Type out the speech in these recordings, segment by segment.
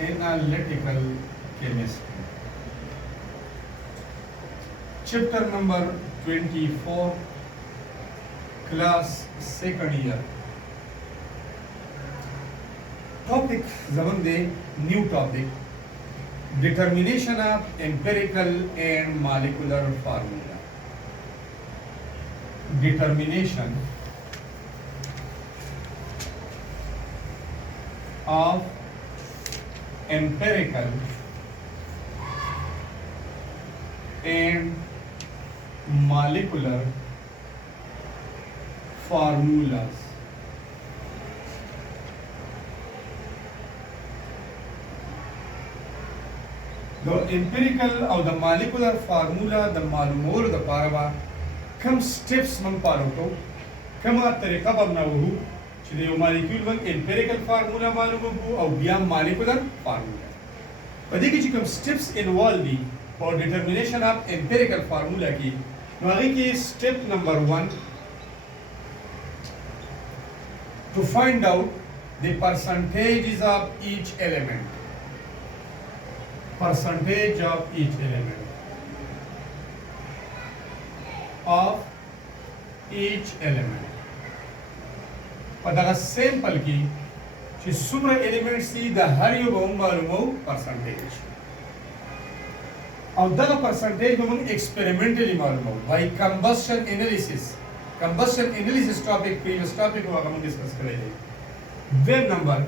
Analytical chemistry. Chapter number 24, class second year. Topic zamande new topic, determination of empirical and molecular formula. Determination of empirical and molecular formulas. The empirical or the molecular formula the मालूमोर the पारवा कम steps मन पारो को कम तरीका बना वो चीज़ यो molecule मन empirical formula मालूम हो और बिया molecular formula पढ़े कि कम steps involved for determination of empirical formula की नॉलेज की step number 1 to find out the percentages of each element. Percentage of each element of each element. पता sample की कि सुपर एलिमेंट सी द हर यो बहुम मालूमो परसेंटेज और द परसेंटेज बहुम एक्सपेरिमेंटली मालूमो by combustion analysis topic previous topic को हम डिस्कस करेंगे वेब नंबर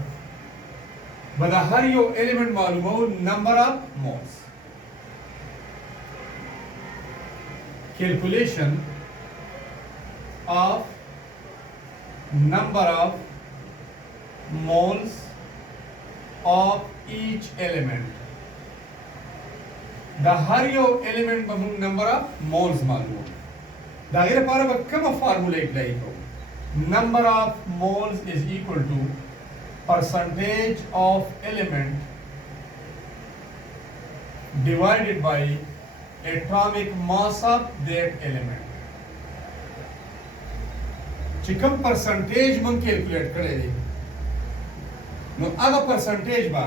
बदा हर यो एलिमेंट मालूम हो number of moles calculation of number of moles of each element द हर यो एलिमेंट बहु नंबर ऑफ मोल्स मालूम हो दागिरे पारा बक्कम फार्मूला अप्लाई हो number of moles is equal to percentage of element divided by atomic mass of that element. चिकम percentage मन कैलकुलेट करे दे नो आगा percentage बा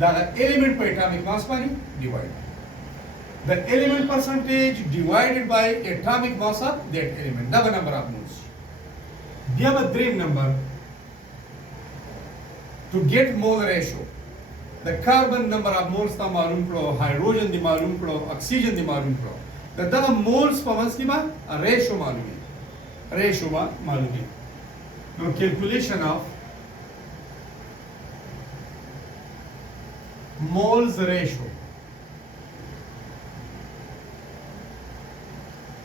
दादा element पे atomic mass पानी divide the element percentage divided by atomic mass of that element दा number of moles दिया बा dream number to get mole ratio the carbon number of moles ta malum karo hydrogen di malum karo oxygen di malum karo the moles pavans ki ba ratio malum hai ratio ba malum hai now calculation of moles ratio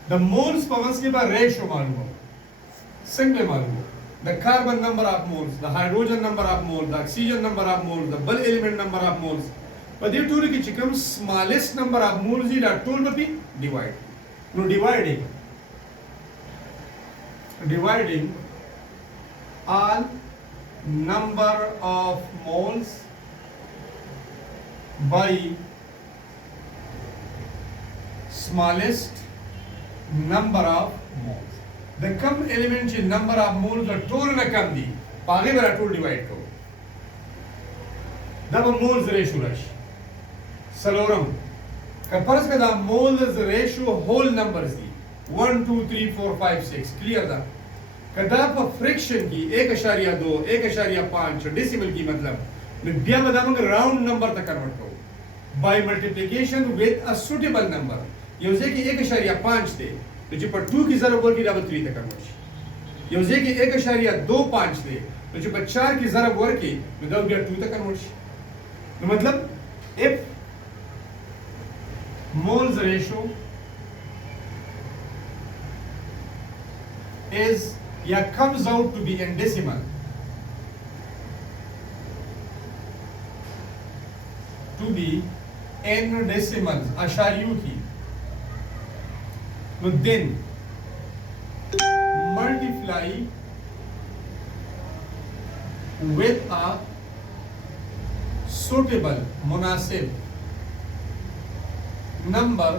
the moles pavans ki ba ratio malum ho simple malum ho the carbon number of moles, the hydrogen number of moles, the oxygen number of moles, the bulk element number of moles. But they told you that smallest number of moles is told to be divide. No dividing all number of moles by smallest number of moles. The कम एलिमेंट ची number of moles का टोल में कम दी पागे बरा toll divide करो दब moles ratio rush सलोरम का परस का दा मोल्स रेशियो होल नंबर्स दी 1 2 3 4 5 6 क्लियर दा कदा पर फ्रैक्शन की 1.2 1.5 डेसिमल की मतलब में बिया मदाम का राउंड नंबर तक कन्वर्ट करो by multiplication with a suitable number योजे की 1.5 दे तो जो पर 2 की ज़रब वर्क की डबल 3 तक कन्वर्ट योजे की 1.25 दे तो जो पर 4 की ज़रब वर्क की तो डबल 2 तक कन्वर्ट तो मतलब if moles ratio is या comes out to be in decimal to be n decimals अशारियों की तो then multiply with a suitable मुनासिब number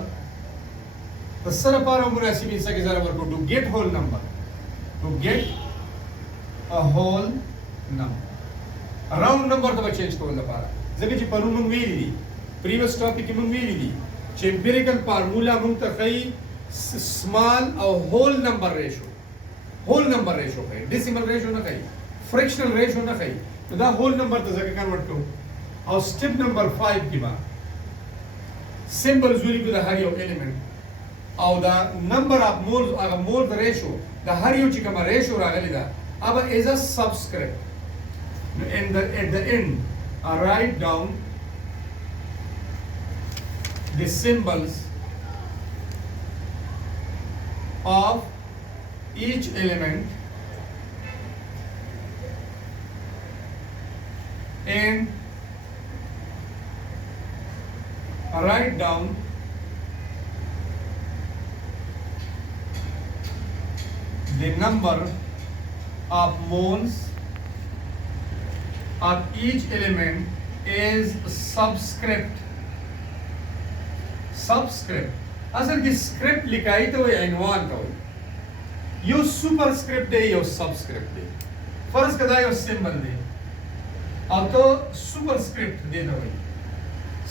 the sarapara munasib in second sarapara to get whole number to get a whole number round number तो change करो लपारा ځکه چې پرون موږ ویلي دي پریویس ټاپک کې موږ ویلي دي چې امپیریکل فارمولا موږ ته ښیي سمال او هول نمبر ریشو ښیي ډیسیمل ریشو نه ښیي فرکشنل ریشو نه ښیي نو دا هول نمبر ته ځکه کنورټ کوو او سټپ نمبر 5 کې به سمبلز ولیکو د هر یو ایلیمنٹ او دا نمبر اف مولز هغه مول ریشو د هر یو چې کومه ریشو راغلی ده هغه از ا سبسکرپټ and at the end I write down the symbols of each element and I write down the number of moles of each element is subscript असल की स्क्रिप्ट लिखाई तो वही عنوان तो वही यो सुपरस्क्रिप्ट है यो सबस्क्रिप्ट है फर्ज कदा यो सिंबल दे अब तो सुपरस्क्रिप्ट दे दो वही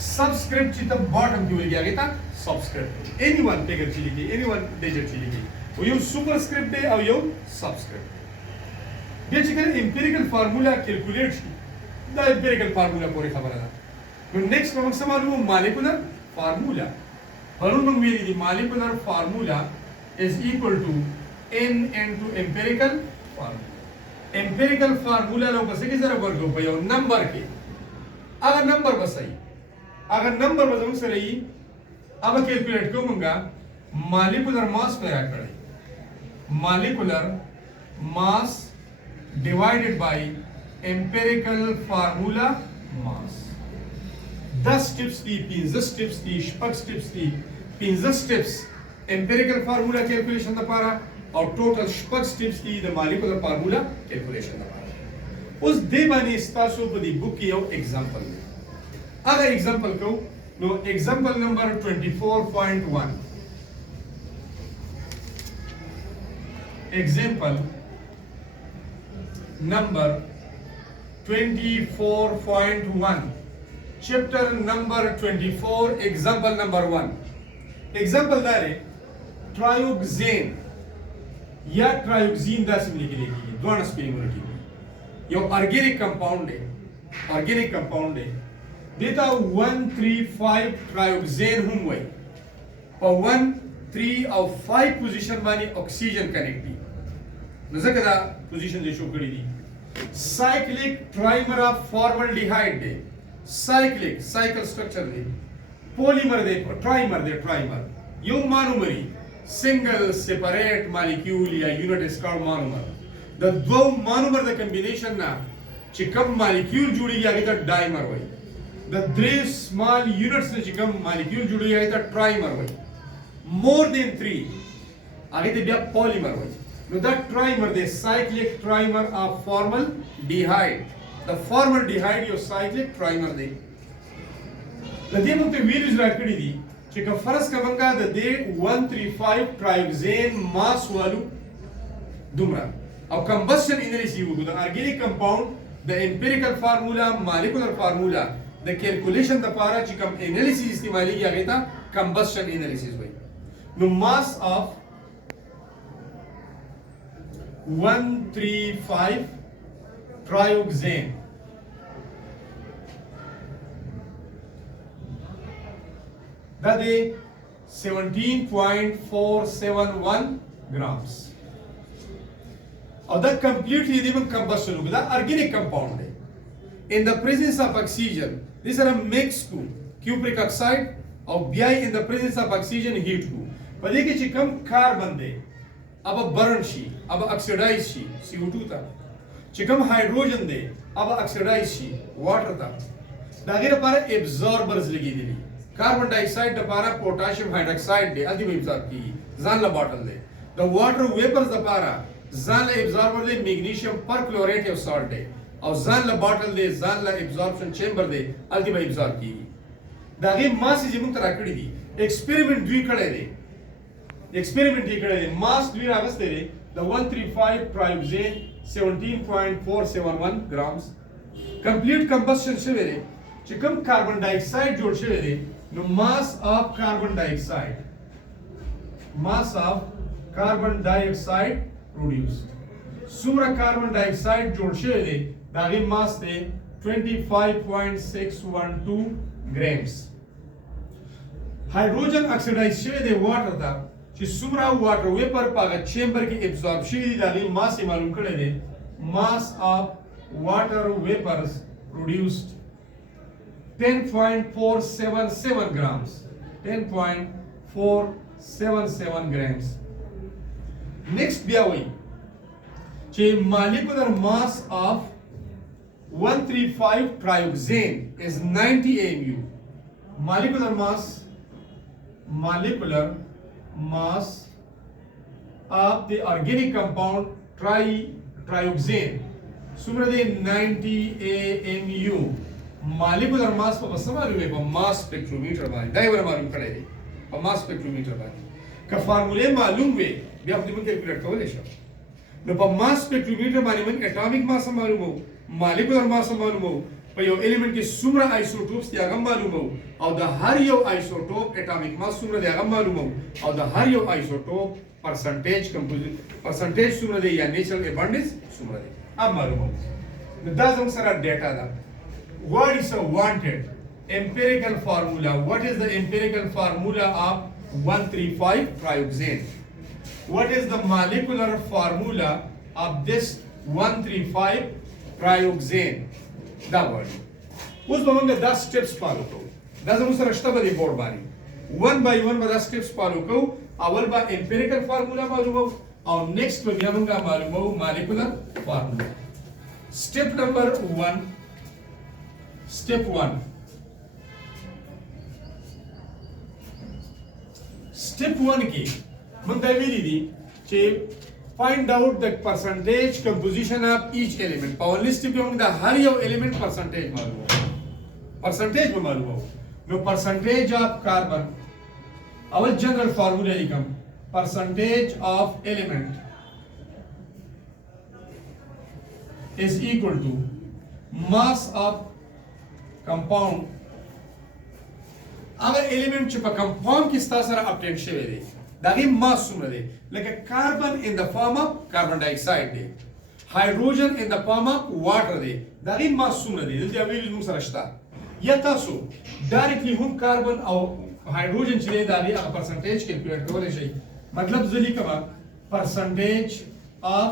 सबस्क्रिप्ट चिता बॉटम की वही गया था सबस्क्रिप्ट एनीवन फिगर चली गई एनीवन डिजिट चली गई वो यो सुपरस्क्रिप्ट है और यो सबस्क्रिप्ट ये chicken empirical formula calculate the empirical formula पूरी खबर है तो नेक्स्ट हम समालू मॉलिक्यूलर फार्मूला बलून में मेरी the molecular formula is equal to n into empirical formula लोग बस किस तरह वर्ग हो पाया नंबर के अगर नंबर बस रही अब कैलकुलेट क्यों मंगा मॉलिक्यूलर मास पैदा करे molecular mass divided by empirical formula mass 10 steps थी 15 steps थी 15 steps थी 15 steps empirical formula calculation द पारा और total 15 steps थी द molecular formula calculation द पारा उस दे बानी स्टासो बदी बुक की यो एग्जांपल अगर एग्जांपल को नो example number 24.1 example number 24.1 chapter number 24 example number 1 example दारे ट्रायोक्सेन या ट्रायोक्सीन दा सिमली के लिए की दोनों स्पेलिंग में की यो ऑर्गेनिक कंपाउंड है देता 135 ट्रायोक्सेन हम वही और 1 3 और 5 पोजीशन वाली ऑक्सीजन कनेक्ट दी नजर कदा पोजीशन जो शो करी the cyclic trimer of formaldehyde दे साइकिल स्ट्रक्चर दे पॉलीमर दे ट्राइमर यो मोनोमरी सिंगल सेपरेट मॉलिक्यूल या यूनिट इज कॉल्ड मोनोमर द दो मोनोमर द कॉम्बिनेशन ना चिकम मॉलिक्यूल जुड़ी गया तो डाइमर वही द थ्री स्मॉल यूनिट्स ने चिकम मॉलिक्यूल जुड़ी गया तो ट्राइमर वही मोर देन 3 आगे ते बिया पॉलीमर वही Now that trimer, the cyclic trimer of formaldehyde. The formaldehyde your cyclic trimer दे. लदे मुझे values राइट करी दी. चिका फर्स्ट कमंगा द दे 135 trioxane mass वालू दुमरा. अब combustion analysis वो गुदा organic compound, the empirical formula, molecular formula, the calculation द पारा चिकम analysis इस्तेमाली किया गया था combustion analysis हुई. No mass of 135 trioxane that is 17.471 grams और that completely even combustion होगा organic compound है in the presence of oxygen these are a mixed two cupric oxide और Bi in the presence of oxygen heat two पर देखिए चिकम कार्बन दे अब burn she अब oxidise she CO2 था चिकम हाइड्रोजन दे अब ऑक्सीडाइज शी वाटर था दागिर पारा एब्जॉर्बर्स लगी दिली कार्बन डाइऑक्साइड द पारा पोटेशियम हाइड्रोक्साइड दे अल्दी में एब्जॉर्ब की जान ला बॉटल दे द वाटर वेपर्स द पारा जान ला एब्जॉर्बर दे मैग्नीशियम परक्लोरेट ऑफ सॉल्ट दे और जान ला बॉटल दे जान ला एब्जॉर्प्शन चेंबर दे अल्दी में एब्जॉर्ब की दागिर मास इज मुक्त राकड़ी दी एक्सपेरिमेंट द्वी कड़े दे experiment ये करे mass द्वी रागस तेरे the 135 trioxane 17.471 grams complete combustion से मेरे چې کوم کاربن ډای اکساید جوړ شوی دی نو ماس اف کاربن ډای اکساید پروډیوس څومره کاربن ډای اکساید جوړ شوی دی دا غي ماس دی 25.612 grams هایدروجن اکسیډایز شوی دی واټر دا چې څومره واټر ویپر په هغه چیمبر کې ابزورب شوی دی دا غي ماس یې معلوم کړی دی ماس اف واټر ویپرز produced 10.477 grams 10.477 grams next بیا وایي چې molecular mass of 135 trioxane is 90 AMU molecular mass of the organic compound trioxane څومره دی 90 AMU molecular mass په څه معلومه په mass spectrometer باندې دا یې معلوم کړی دی په mass spectrometer باندې که فارموله معلوم وي بیا په دې باندې کیلکولیټ کولای شو نو په mass spectrometer باندې موږ atomic mass معلومو molecular mass معلومو په یو element کې څومره isotopes دي هغه معلومو او د هر یو isotope atomic mass څومره دی هغه معلومو او د هر یو isotope percentage څومره دی یا natural abundance څومره دی اب معلومو دا زموږ سره ډیټا ده what is a wanted empirical formula what is the empirical formula of 135 trioxane what is the molecular formula of this 135 trioxane دا وایي اوس به موږ دا سټیپس فالو کوو دا زموږ سره شته په دې بورډ باندې 1 by 1 به دا سټیپس فالو کوو اول به امپیریکل فارمولا معلومو او نیکسټ به بیا موږ معلومو مالیکولر فارمولا سټیپ نمبر 1 step 1 کې موږ دا ویلي دي چې find out the percentage composition of each element په اول لیست کې موږ د هر یو element percentage معلومو نو percentage of carbon اول general formula لیکم percentage of element is equal to mass of compound هغه element چې په compound کې ستاسو سره obtain شوی دی دا غي mass څومره دی لکه carbon in the form of carbon dioxide دی hydrogen in the form of water دی دا غي mass څومره دی دلته ویل موږ سره شته یا تاسو ډایرکټلی هم carbon او hydrogen چې دی دا غي هغه percentage کیلکولیټ کولای شئ مطلب ځلی کما percentage of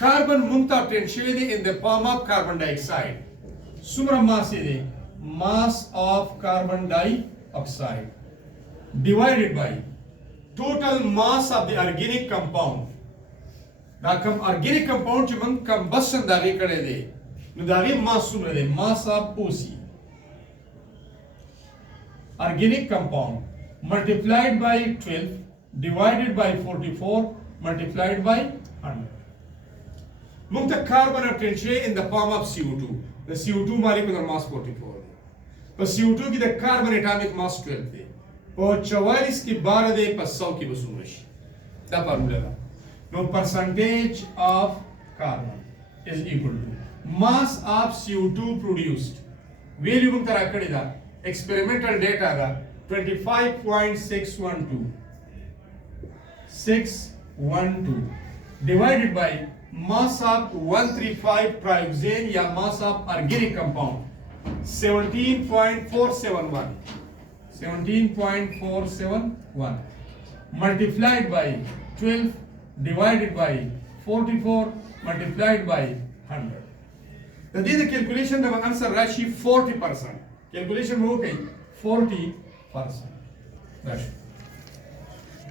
carbon موږ ته obtain شوی دی in the form of carbon dioxide څومره mass دی mass of carbon dioxide divided by total mass of the organic compound دا کوم organic compound چې موږ combustion داغه کړی دی نو داغه mass څومره دی mass of OC organic compound multiplied by 12 divided by 44 multiplied by 100 موږ ته carbon obtain شوی in the form of CO2 the CO2 molecular mass 44 په CO2 کې د carbon atomic mass 12 دی په 44 کې 12 دی په 100 کې وسومره شي دا فارمولا ده نو percentage of carbon is equal to mass of CO2 produced ویلیو موږ ته راکړی دا experimental data دا 25.612 divided by mass of 135 trioxane या mass of organic compound 17.471 multiplied by 12 divided by 44 multiplied by 100 the data calculation the answer rashi 40% calculation हो गई 40%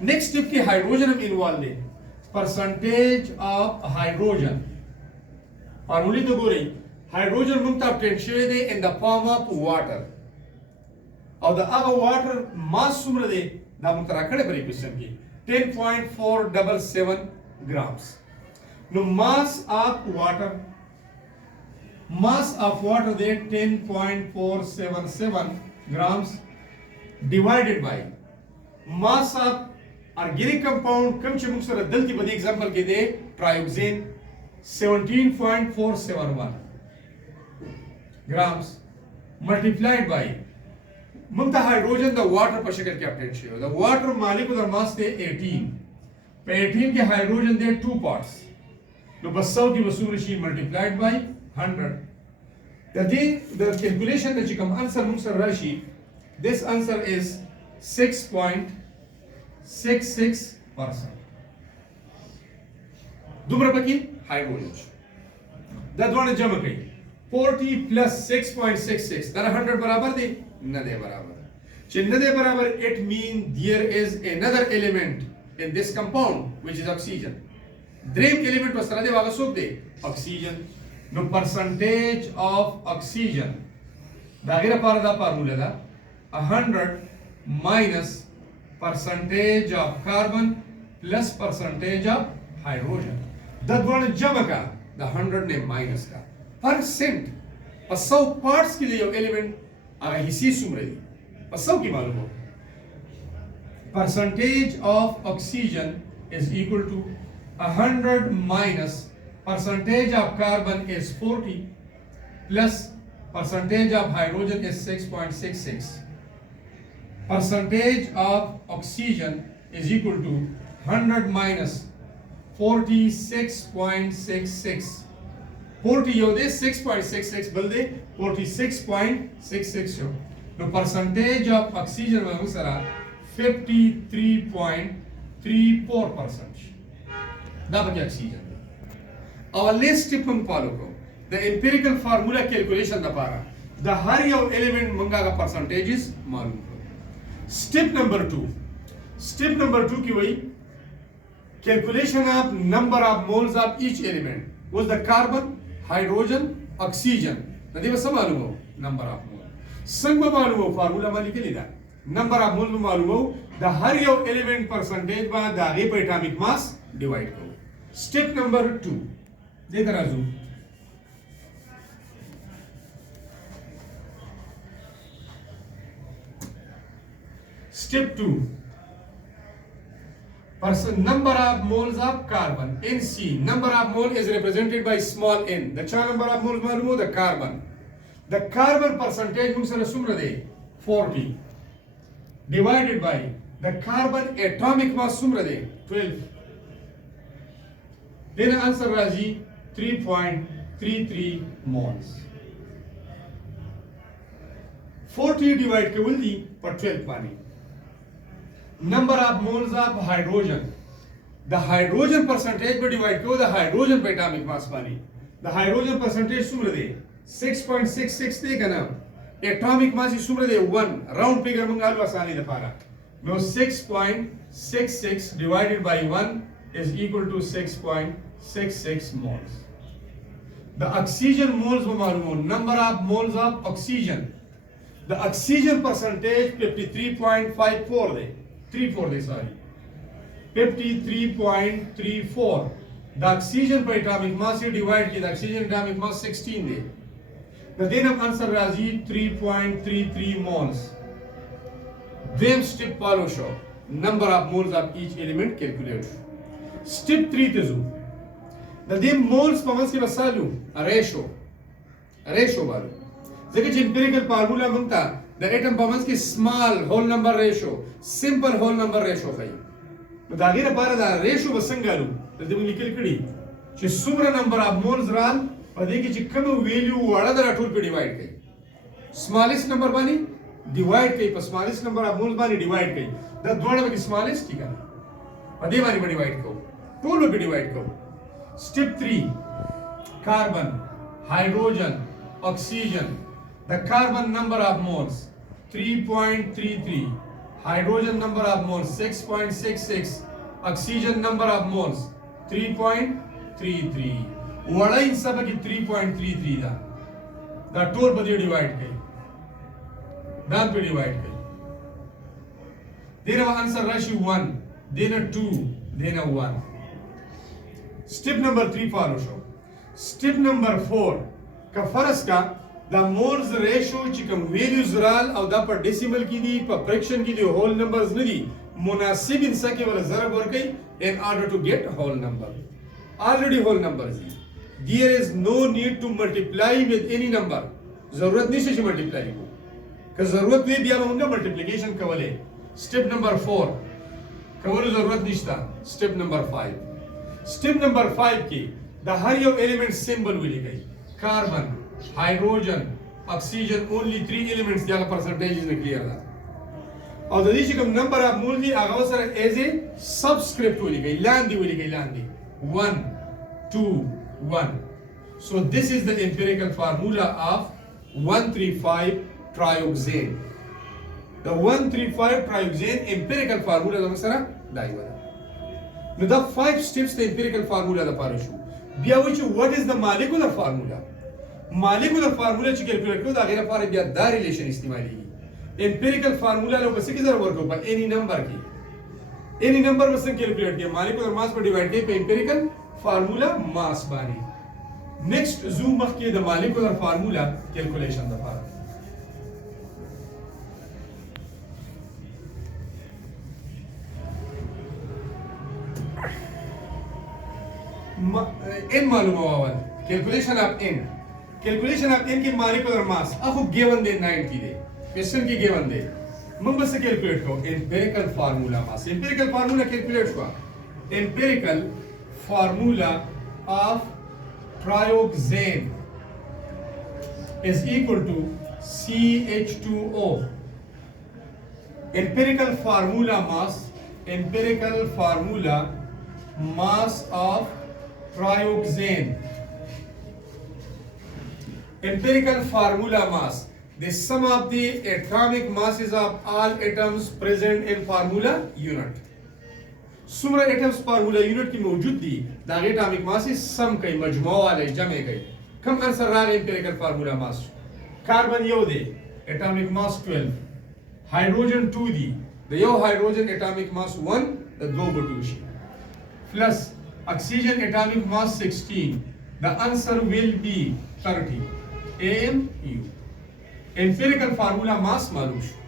next step की hydrogen हम involved है percentage of hydrogen formula तो बोल रही hydrogen موږ ته obtain شوی دی in the form of water او د هغه water mass څومره دی دا موږ ته راکړی په equation کې 10.477 grams نو mass of water دی 10.477 grams divided by mass of organic compound کوم چې موږ سره دلته په دې example کې دی trioxane 17.471 grams multiplied by موږ ته هایدروجن د واټر په شکل کې اپډیټ شوی د واټر مالیکول ماس دی 18 په 18 کې هایدروجن دی 2 parts نو بس 100 کې وسوم شي multiplied by 100 د دې د کیلکولیشن د چې کوم انسر موږ سره راشي this answer is 6.66% دومره پکې هایدروجن دا دوه جمع کړئ 40 plus 6.66 دا 100 برابر دی نه دی برابر چې نه دی برابر it means there is another element in this compound which is oxygen دریم element په سره دی واغه څوک دی oxygen نو percentage of oxygen دا غیر لپاره دا فارموله ده 100 minus percentage of carbon plus percentage of hydrogen دا دوه جمع کا دا 100 نے مائنس کا پرسنٹ په 100 پارٹس کې یو ایلیمنٹ هغه حصے څومره دي په 100 کې معلوم هو percentage of oxygen is equal to 100 minus percentage of carbon is 40 plus percentage of hydrogen is 6.66 percentage of oxygen is equal to 100 minus 46.66 40 یو دی 6.66 بل دی 46.66 شو نو percentage of oxygen موږ سره 53.34% دا پکې oxygen او لیست ټیپ موږ فالو کوو د امپیریکل فارمولا کیلکولیشن لپاره د هر یو ایلیمنٹ موږ هغه پرسنټیجز معلوم کړو سټیپ نمبر 2 کې وایي calculation of number of moles of each element was the carbon hydrogen oxygen د دې څه معلومو number of mole څنګه معلومو فارمولا باندې لیکلی دا number of mole معلومو د هر یو element percentage باندې د هغه په atomic mass divide کوو step number 2 دې راځو step 2 number of moles of carbon NC number of mole is represented by small n the number of moles मालूम the carbon percentage موږ سره څومره دی 40 divided by the carbon atomic mass څومره دی 12 then answer راځي 3.33 moles 40 divide کول دي پر 12 باندې number of moles of hydrogen the hydrogen percentage by divide ko the hydrogen by atomic mass bani the hydrogen percentage sumra de 6.66 de kana atomic mass sumra de 1 round figure mangal wasani da para no 6.66 divided by 1 is equal to 6.66 moles the oxygen moles wo malum number of moles of oxygen the oxygen percentage 53.54 de 34 they सॉरी 53.34 the oxygen by atomic mass से divide किया oxygen atomic mass 16 they the then हम आंसर राजी 3.33 moles then step follow show number of moles of each element calculate step 3 तजु the then moles पमस के बसालू ratio बालू जगह empirical formula Mangta the atom bonds की small whole number ratio simple whole number ratio خی نو دا غیره لپاره دا ریشو وسنګالو د دې موږ لیکل کړي چې څومره نمبر اف مولز رال په دې کې چې کوم ویلیو وړه در ټول په ډیوایډ کړي سمالست نمبر باندې ډیوایډ کړي په سمالست نمبر اف مولز باندې ډیوایډ کړي دا دوه به سمالست ټیک نه په دې باندې ډیوایډ کوو ټول به ډیوایډ کوو سټیپ 3 carbon hydrogen oxygen the carbon number of moles 3.33 hydrogen number of moles 6.66 oxygen number of moles 3.33 वड़ा इन सब की 3.33 दा टोल पर डिवाइड कई दान पे डिवाइड कई देना आंसर राशि 1 देना 2 देना 1 step number 3 follow show step number 4 का फर्ज का the moles ratio چې کوم ویلیوز رال او دا په ډیسیمل کې دي په فریکشن کې دي هول نمبرز نه دي مناسب انسا کې ولا ضرب ورکړي in order to get whole number already whole numbers there is no need to multiply with any number ضرورت نشته چې ملټیپلای کو که ضرورت وي بیا موږ ملټیپلیکیشن کولای سټپ نمبر 4 کولو ضرورت نشته سټپ نمبر 5 سټپ نمبر 5 کې د هر یو ایلیمنٹ سمبل ولیکئ کاربن هایدروجن اکسیجن اونلی 3 ایلیمنٹس دغه پرسنټیجز نه کلیئر ده او د دې چې کوم نمبر اف مول دی هغه سره ایز ا سبسکرپټ ولیکئ لاندې ولیکئ لاندې 1 2 1 so this is the empirical formula of 135 trioxane the 135 trioxane empirical formula زموږ سره دای وره نو دا 5 steps the empirical formula لپاره شو بیا و چې what is the molecular formula molecular formula چې کیلکولیټ کړو دا غیر لپاره بیا دا ریلیشن استعمالي empirical formula له بس کې ضرور ورکو په any number کې any number بس کیلکولیټ کې molecular mass په ډیوایډ کې په empirical formula mass باندې next zoom مخ کې د molecular formula calculation لپاره n معلومه اول calculation of n کې molecular mass اخو given دی 90 دی क्वेश्चन की given دی موږ بس calculate کو empirical formula mass empirical formula calculate شو empirical formula of trioxane is equal to CH2O empirical formula mass of trioxane empirical formula mass the sum of the atomic masses of all atoms present in formula unit څومره atoms formula unit کې موجود دي دا atomic masses sum کوي مجموع والی جمع کوي کوم انسر راغی empirical formula mass کاربن یو دی atomic mass 12 hydrogen 2 دی د یو hydrogen atomic mass 1 د دوه بټو شي plus oxygen atomic mass 16 the answer will be 30 AMU empirical formula mass معلوم شو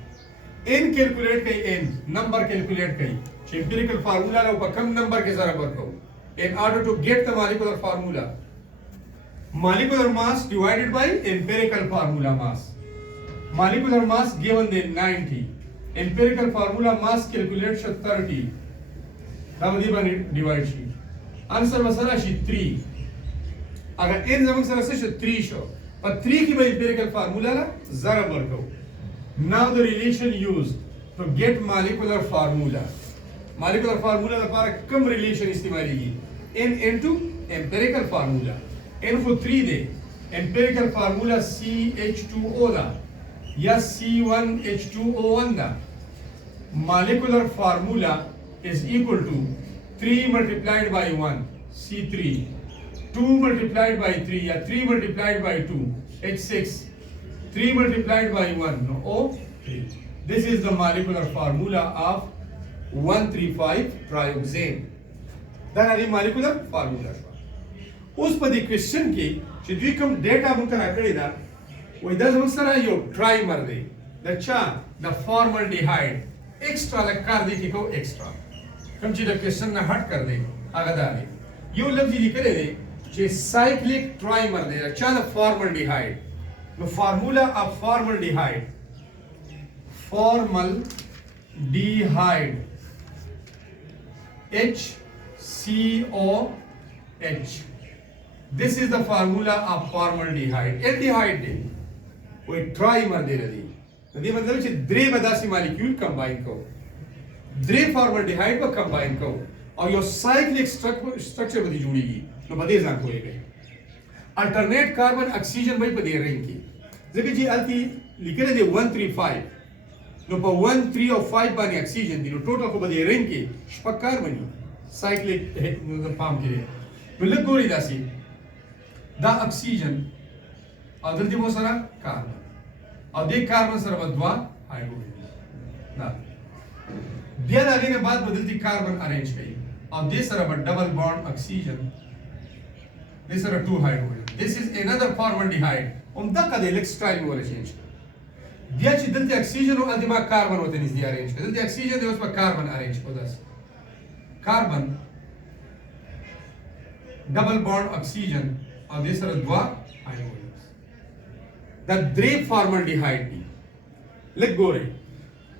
n calculate کئی n number calculate کئی چې empirical formula له په کم number کې ضرب ورکو in order to get the molecular formula molecular mass divided by empirical formula mass molecular mass given the 90 empirical formula mass calculate شو 30 دا باندې divide شي answer وسره شي 3 اگر n زموږ سره څه شو 3 شو په 3 کې به empirical formula لا ضرب ورکو now the relation used to get molecular formula لپاره کوم relation استعماليږي n into empirical formula n for 3 دی empirical formula CH2O دا یا C1H2O1 دا molecular formula is equal to 3 multiplied by 1 C3 2 multiplied by 3 या 3 multiplied by 2 H6 3 multiplied by 1 no O3 this is the molecular formula of 135 trioxane دا د molecular formula شو اوس په دې کوېسچن کې چې دوی کوم ډیټا موږ ته راکړی دا وایي دا زموږ سره یو ټرایمر دی د چا د فارمالډیهایډ ایکسټرا لږ کار دی کې کو ایکسټرا کوم چې د کوېسچن نه هټ کر دی هغه دا دی یو لفظ یې لیکلی دی چې سایکلیک ټرایمر دی د چا د فارمالډیهایډ نو فارمولا اف فارمالډیهایډ HCOH this is the formula of formaldehyde aldehyde دی وای ټرایمر دی ردی دې مطلب چې درې بداسي مالیکول کمباین کو درې فارمالډیهایډ په کمباین کو او یو سایکلیک سټرکچر به جوړیږي نو په دې ځان کویږي الټرنیټ کاربن اکسیجن به په دې رنګ کې ځکه چې التی لیکل دی 135 نو په 1 3 او 5 باندې اکسیجن دی نو ټوټل په دې رنګ کې شپږ کاربن سایکلیک نو پام کړئ نو لږ ګوري داسي دا اکسیجن او دلته مو سره کاربن او دې کاربن سره په دوا هایدروجن دا بیا دا غینه بعد بدلتي کاربن ارینج کړئ او دې سره په ډبل بانډ اکسیجن دې سره 2 هایدروجن this is another formaldehyde دغه د لیک سټایل ولا چینج بیا چې دلته اکسیجن او دماغ کاربن وته نږدې ارینج کړئ دلته اکسیجن دی اوس په کاربن ارینج کو داس کاربن ډبل بانډ اکسیجن او دې سره دوا هایدروجن دا درې فارمالډیهایډ دي لږ ګورئ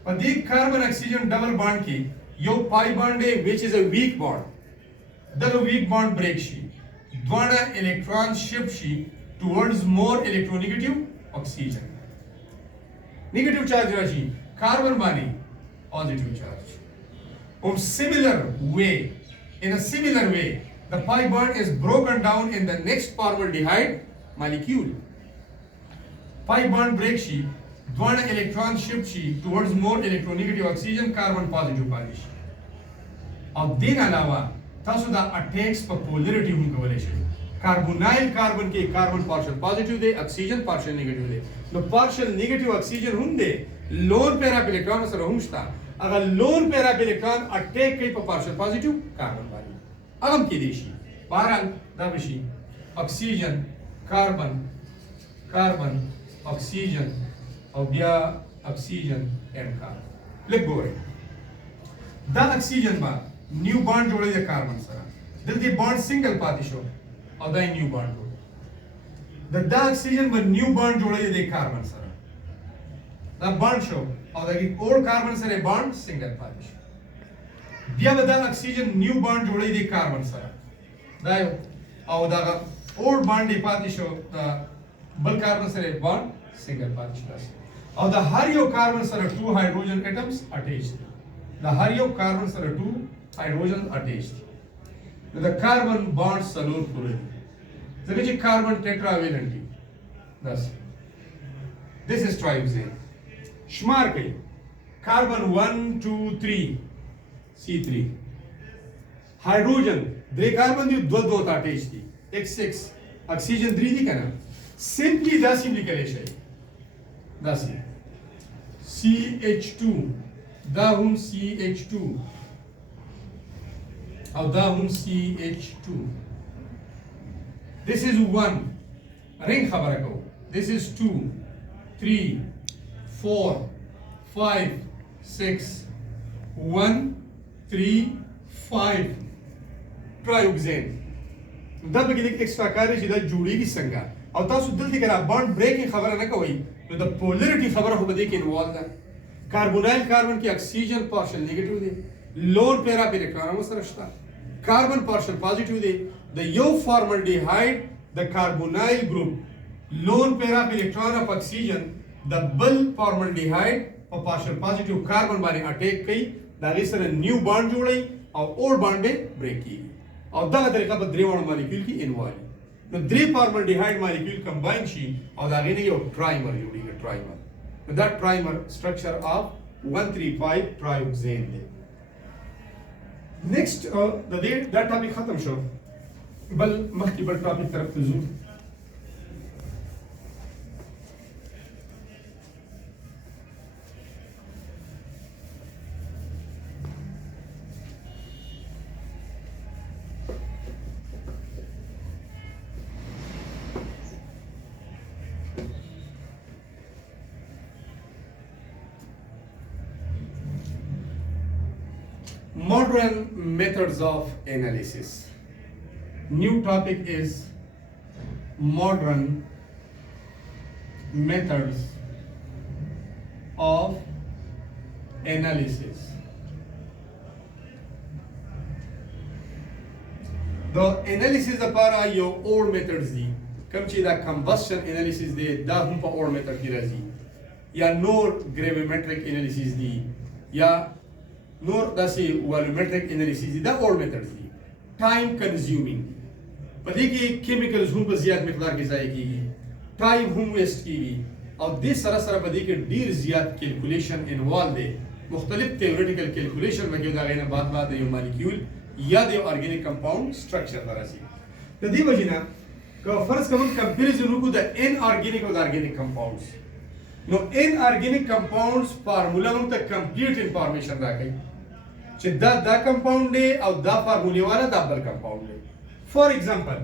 په دې کاربن اکسیجن ډبل بانډ کې یو پای بانډ دی which is a weak bond دغه weak bond break شي دواړه electron shift شي towards more electronegative oxygen negative charge راشي carbon باندې positive charge in a similar way the pi bond is broken down in the next formaldehyde molecule pi bond break شي دواړه electron shift شي towards more electronegative oxygen carbon positive باندې شي او دین علاوه تاسو دا اٹیکس په پولریټي هم کولای شئ کاربونایل کاربن کې کاربن پارشل پازیټیو دی اکسیجن پارشل نیگیټیو دی نو پارشل نیگیټیو اکسیجن هم دی لون پیرا په الکترون سره هم شته اگر لون پیرا په الکترون اٹیک کوي په پارشل پازیټیو کاربن باندې هغه کې دی شي بهرحال دا بشي اکسیجن کاربن اکسیجن او بیا اکسیجن ایم کاربن لږ ګورئ دا اکسیجن با نیو بانډ جوړوي د کاربن سره دلته بانډ سنگل پاتې شو او دا نیو بانډ جوړ دا اکسیجن به نیو بانډ جوړوي د کاربن سره دا بانډ شو او دا اول کاربن سره بانډ سنگل پاتې شو بیا به دا اکسیجن نیو بانډ جوړوي د کاربن سره دا او دا اول بانډ پاتې شو دا بل کاربن سره بانډ سنگل پاتې شو او دا هر یو کاربن سره 2 هایدروجن اټمز اٹیچ دي دا هر یو کاربن سره 2 هایدروجن اٹیچ دي the carbon bonds څلور پورې دي ځکه چې کاربن ټیټراویلنٹ دي بس this is trioxane شمار کړئ کاربن 1 2 3 C3 هایدروجن درې کاربن دي دوه دوه اٹیچ دي X6 اکسیجن 3 دي کنه سمپلی دا سیم لیکلی شي دا سیم CH2 دا هم CH2 او دا هم CH2 this is 1 رنگ خبره کو this is 2 3 4 5 6 1 3 5 trioxane دا به کې ایکسترا کاری چې دا جوړیږي څنګه او تاسو دلته کې را بانډ بریکینګ خبره نه کوئ نو د پولریټي خبره خو به دې کې انوالو ده کاربونایل کاربن کې اکسیجن پارشل نیگیټیو دی لون پیرا په الکترون سره شته کاربن پارشل پازیټیو دی د یو فارمالډیهایډ د کاربونایل ګروپ لون پیرا په الکترون اف اکسیجن د بل فارمالډیهایډ په پارشل پازیټیو کاربن باندې اٹیک کوي دا غي سره نیو بانډ جوړي او اول بانډ به بریک کیږي او دا طریقه په درې وړو مالیکول کې انوالي نو درې فارمالډیهایډ مالیکول کمباین شي او دا غي نه یو ټرایمر جوړیږي ټرایمر that trimer structure of 135 trioxane دی next د دې دا ټاپک ختم شو بل مخکې بل ټاپک طرف ته ځو Modern methods of analysis. New topic is modern methods of analysis. The analysis لپاره یو old methods دي کوم چې دا combustion analysis دی دا هم په old method کې راځي یا نور gravimetric analysis دي یا نور داسې والومټریک انالیسیس دا اول میتھډز دي ټایم کنزیومینګ په دې کې کیمیکلز هم په زیات مقدار کې ضایع کیږي ټایم هم ویسٹ کیږي او دې سره سره په دې کې ډیر زیات کیلکولیشن انوالو دي مختلف تھیوریټیکل کیلکولیشن وکړي دا غینه بعد یو مالیکول یا د یو ارګینیک کمپاوند سټرکچر دراسي د دې وجنه که فرض کوم کمپیریزن وکړو د ان ارګینیک او د ارګینیک کمپاوندز نو ان ارګینیک کمپاوندز فارمولا موږ ته کمپلیټ انفارمیشن راکړي چې دا کمپاوند دی او دا فارمولې والا دا بل کمپاوند دی فار ایگزامپل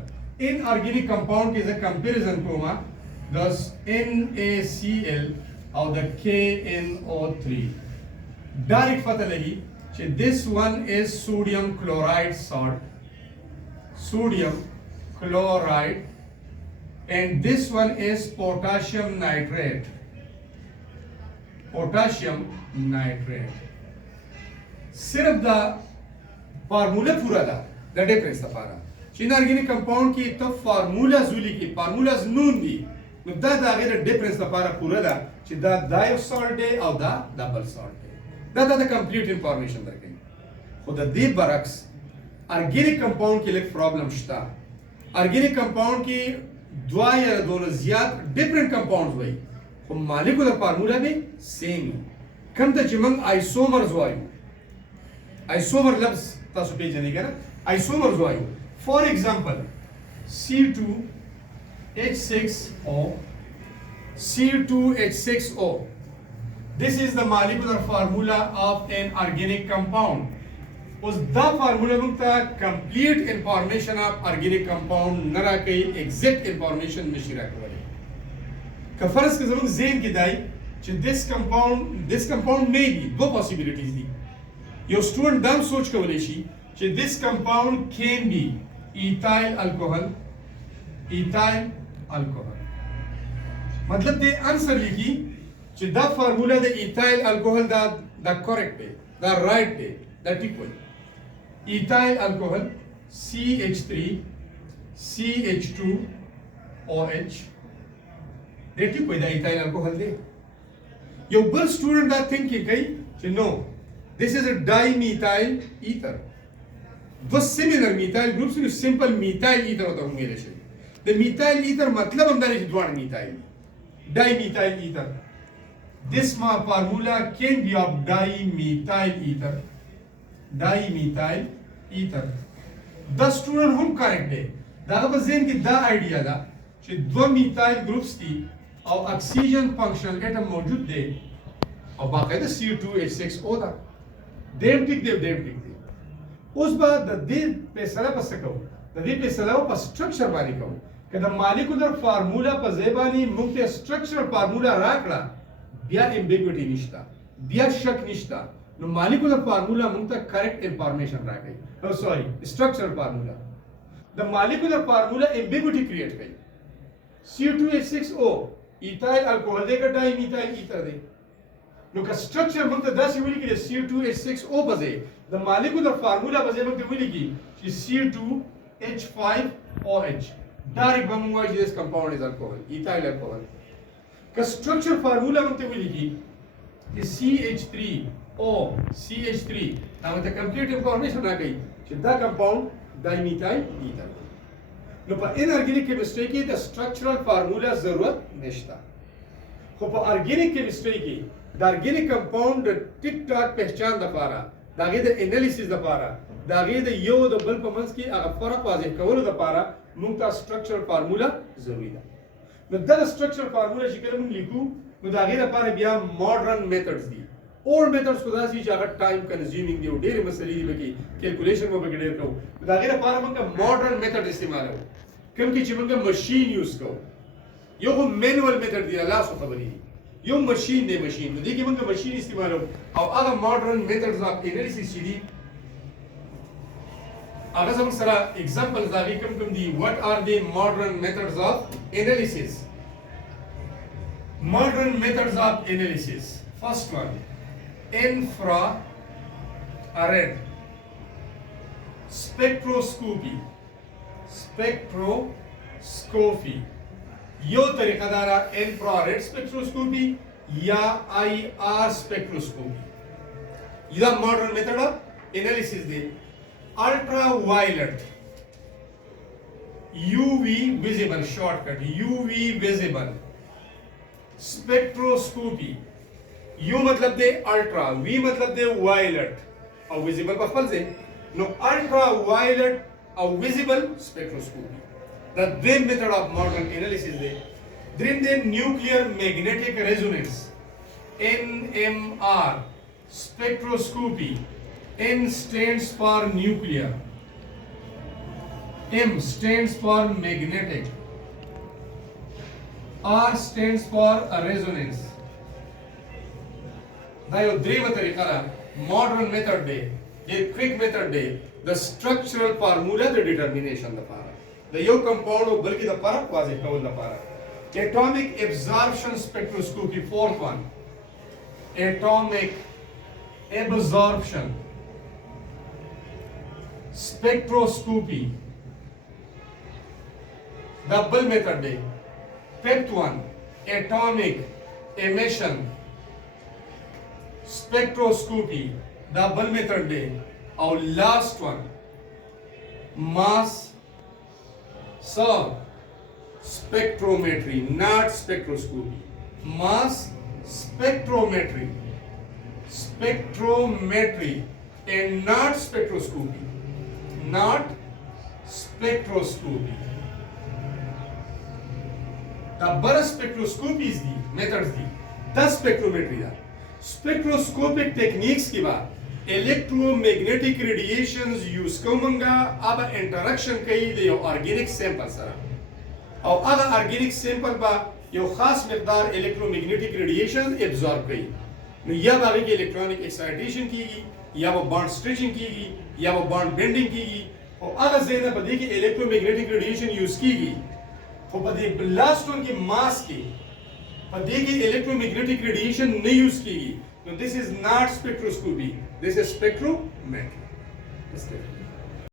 ان ارګینیک کمپاوند کې زه کمپیریزن کوم د NaCl او د KNO3 ډایرکټ پته لګي چې this one is sodium chloride salt sodium chloride and this one is potassium nitrate. Potassium nitrate. सिर्फ the formula पूरा था the difference लपारा چې inorganic compound کې ته فارمولاز ولیکي فارمولاز نون دي نو دا د هغې د ډیفرنس لپاره پوره ده چې دا ډای سالټ دی او دا ډبل سالټ دی دا د کمپلیټ انفارمیشن درکوي خو د دې برعکس ارګینیک کمپاوند کې لږ پرابلم شته ارګینیک کمپاوند کې دوه یا دونه زیات ډیفرنٹ کمپاوندز وایي خو مالیکولر فارمولا به سیم وي کوم ته چې موږ آیسومرز وایو آیسومر لفظ تاسو پیژنئ که نه آیسومرز وایو فار ایگزامپل C2H6O C2H6O this is the molecular formula of an organic compound اوس دا فارمولا موږ ته کمپلیټ انفارمیشن اف ارګینیک کمپاوند نه راکوي ایگزیکټ انفارمیشن نشي راکولی که فرض که زموږ ذهن کې دی چې this compound may be دو possibilities دي یو سټوډنټ دا هم سوچ کولی شي چې this compound can be ethyl alcohol مطلب دې انسر لیکي چې دا فارمولا د ایتایل الکوهل دا کریکټ دی دا رائټ دی دا ټیک وایي ethyl alcohol CH3 CH2OH دې ټیک وایي دا ایتایل الکوهل دی یو بل سټوډنټ دا تھینکینګ کوي چې نو this is a dimethyl ether دو سیمینر میتایل گروپس نو سمپل میتایل ایتر ہوتا ہوں میرے شے the methyl ether مطلب ہم دارے دوان میتایل dimethyl ether this formula can be of dimethyl ether the student ہم کریکٹ ہے دا بس ذہن کی دا آئیڈیا دا کہ دو میتایل گروپس تھی اور اکسیجن فنکشنل ایٹم موجود دے اور باقاعدہ C2H6O دا دیم ٹک دے اوس بعد د دې فیصله پس کوو د دې فیصله په سټرکچر باندې کوو که د مالیکولر فارمولا په ځای باندې موږ ته سټرکچر فارمولا راکړه بیا امبیګوټي نشته بیا شک نشته نو مالیکولر فارمولا موږ ته کریکټ انفارمیشن راکوي او سوري سټرکچر فارمولا د مالیکولر فارمولا امبیګوټي کریټ کوي C2H6O ایتایل الکوهل دی که ډای میتایل ایتر دی نو که سټرکچر موږ ته داسې ولیکي چې C2H6O په ځای د مالیکولر فارمولا په ځای موږ ته ولیکي چې C2H5OH ډایرکټ به موږ وایو چې this compound is alcohol ethyl alcohol که سټرکچر فارمولا موږ ته ولیکي چې CH3 دا موږ ته کمپلیټ انفارمیشن راکوي چې دا کمپاوند ډایمیتایل ایتر نو په انارګینیک کیمستري کې د سټرکچرل فارمولا ضرورت نشته خو په ارګینیک کیمستري کې د ارګینیک کمپاوند ټیک ټاک پہچان لپاره د هغې د انالیسیس لپاره د هغې د یو د بل په منځ کې هغه فرق واضح کولو لپاره موږ ته سټرکچر فارمولا ضروري ده نو دغه سټرکچر فارمولا چې کله موږ لیکو نو د هغې لپاره بیا ماډرن میتھډز دي اولډ میتھډز خو داسې چې هغه ټایم کنزیومینګ دي او ډېرې مسلې دي پکې کیلکولیشن به پکې ډېر کوو نو د هغې لپاره موږ ماډرن میتھډ استعمالوو کوم کې چې موږ مشین یوز کوو یو خو مینوال میتھډ دی لاسو خبرې دي یو مشین دی مشین نو دې کې موږ مشین استعمالوو او هغه ماډرن میتھډز اف انالیسیس چې دي هغه زموږ سره اگزامپلز د هغې کوم دي what are the modern methods of analysis modern methods of analysis first one infrared spectroscopy یو طریقہ دارا انفراریڈ سپیکٹروسکوپی یا IR سپیکٹروسکوپی یہ ماڈرن میتھڈ آف انالیسس دے الٹرا وائلٹ UV visible شارٹ کٹ UV visible سپیکٹروسکوپی یو مطلب دے الٹرا وی مطلب دے وائلٹ اور ویزیبل پر خپل دے نو الٹرا وائلٹ اور ویزیبل سپیکٹروسکوپی the dream method of modern analysis de dream the nuclear magnetic resonance NMR spectroscopy N stands for nuclear M stands for magnetic R stands for resonance دا یو دریمه طریقه ده modern method دی یہ quick method دی the structural formula the determination لپاره د یو کمپاوند او بلکې د فرق واضح کول لپاره atomic absorption spectroscopy fourth one atomic absorption spectroscopy the bell method day fifth one atomic emission spectroscopy the bell method day our last one mass spectrometry not spectroscopy mass spectrometry and not spectroscopy the bar spectroscopies the methods the spectrometry da spectroscopic techniques के बाद electromagnetic radiations use कोमंगा अब interaction कई दे organic sample सरा और अगर organic sample बा यो खास मकदार इलेक्ट्रोमैग्नेटिक रेडिएशन एब्जॉर्ब करी न या बाकी की इलेक्ट्रॉनिक एक्साइटेशन कीगी या वो बॉन्ड स्ट्रेचिंग कीगी या वो बॉन्ड बेंडिंग कीगी और अगर ज़ेना बदी की इलेक्ट्रोमैग्नेटिक रेडिएशन यूज कीगी तो बदी ब्लास्टोन की मास की बदी की इलेक्ट्रोमैग्नेटिक रेडिएशन नहीं यूज कीगी तो this is not spectroscopy this is spectrometry